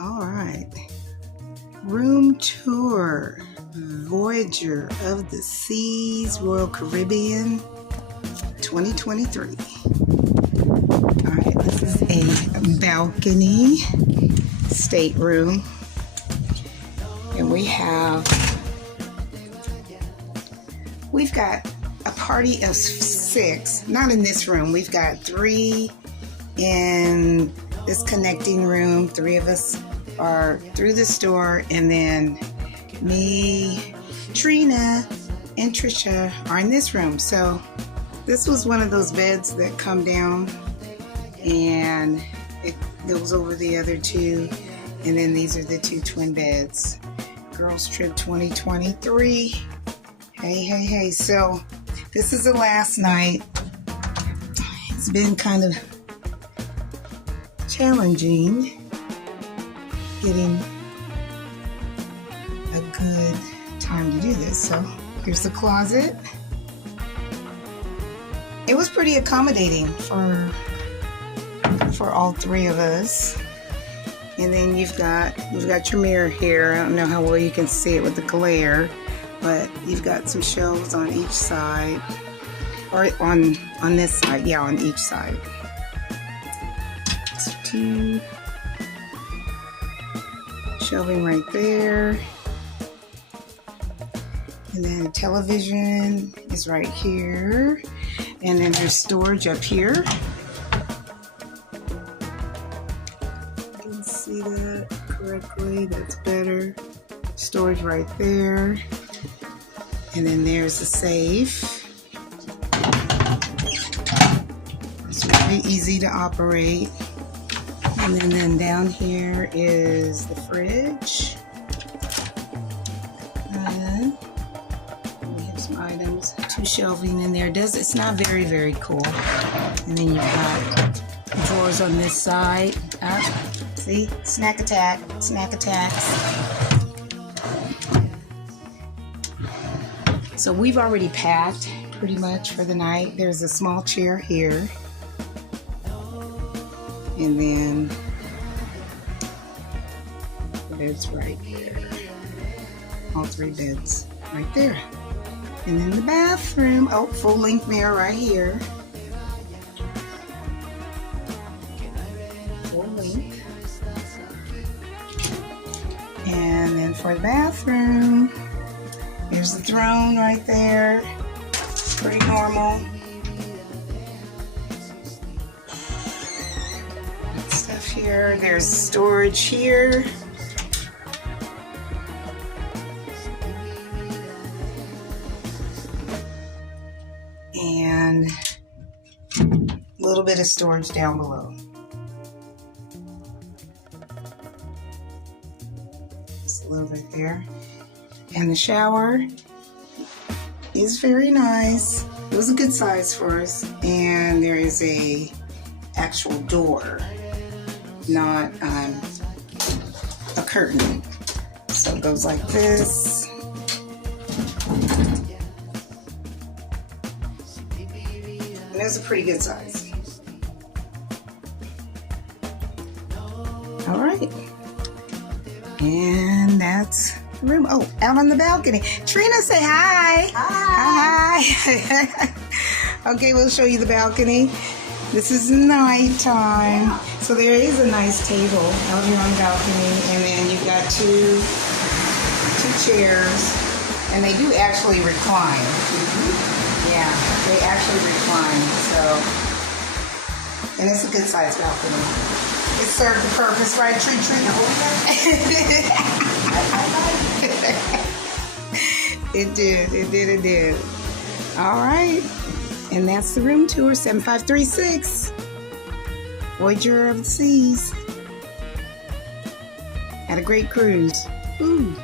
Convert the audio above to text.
All right. Room tour. Voyager of the Seas, Royal Caribbean 2023. All right, this is a balcony stateroom. And we've got a party of 6, not in this room. We've got 3 in this connecting room. 3 of us are through the store, and then me, Trina, and Trisha are in this room. So this was one of those beds that come down and it goes over the other 2, and then these are the 2 twin beds. Girls Trip 2023. Hey. So this is the last night. It's been kind of challenging getting a good time to do this. So here's the closet. It was pretty accommodating for all 3 of us. And then you've got your mirror here. I don't know how well you can see it with the glare, but you've got some shelves on each side, or on this side. Yeah, on each side. So 2 shelving right there. And then the television is right here. And then there's storage up here. You can see that correctly. That's better. Storage right there. And then there's the safe. It's really easy to operate. And then down here is the fridge. And we have some items, 2 shelving in there. It's not very cool. And then you've got drawers on this side. See? Snack attacks. So we've already packed pretty much for the night. There's a small chair here. And then the beds right there. All 3 beds right there. And then the bathroom. Oh, full length mirror right here. Full length. And then for the bathroom, there's the throne right there. Pretty normal. Stuff here. There's storage here. And a little bit of storage down below. Just a little bit there. And the shower is very nice. It was a good size for us. And there is a actual door, not a curtain. So it goes like this. And it's a pretty good size. All right. And that's the room. Oh, out on the balcony. Trina, say hi. Hi. Okay, we'll show you the balcony. This is nighttime. So there is a nice table out here on the balcony. And then you've got two chairs. And they do actually recline. Yeah, they actually recline. So, and it's a good sized balcony. It served the purpose, right? Trina. It did. All right. And that's the room tour, 7536. Voyager of the Seas. Had a great cruise. Ooh.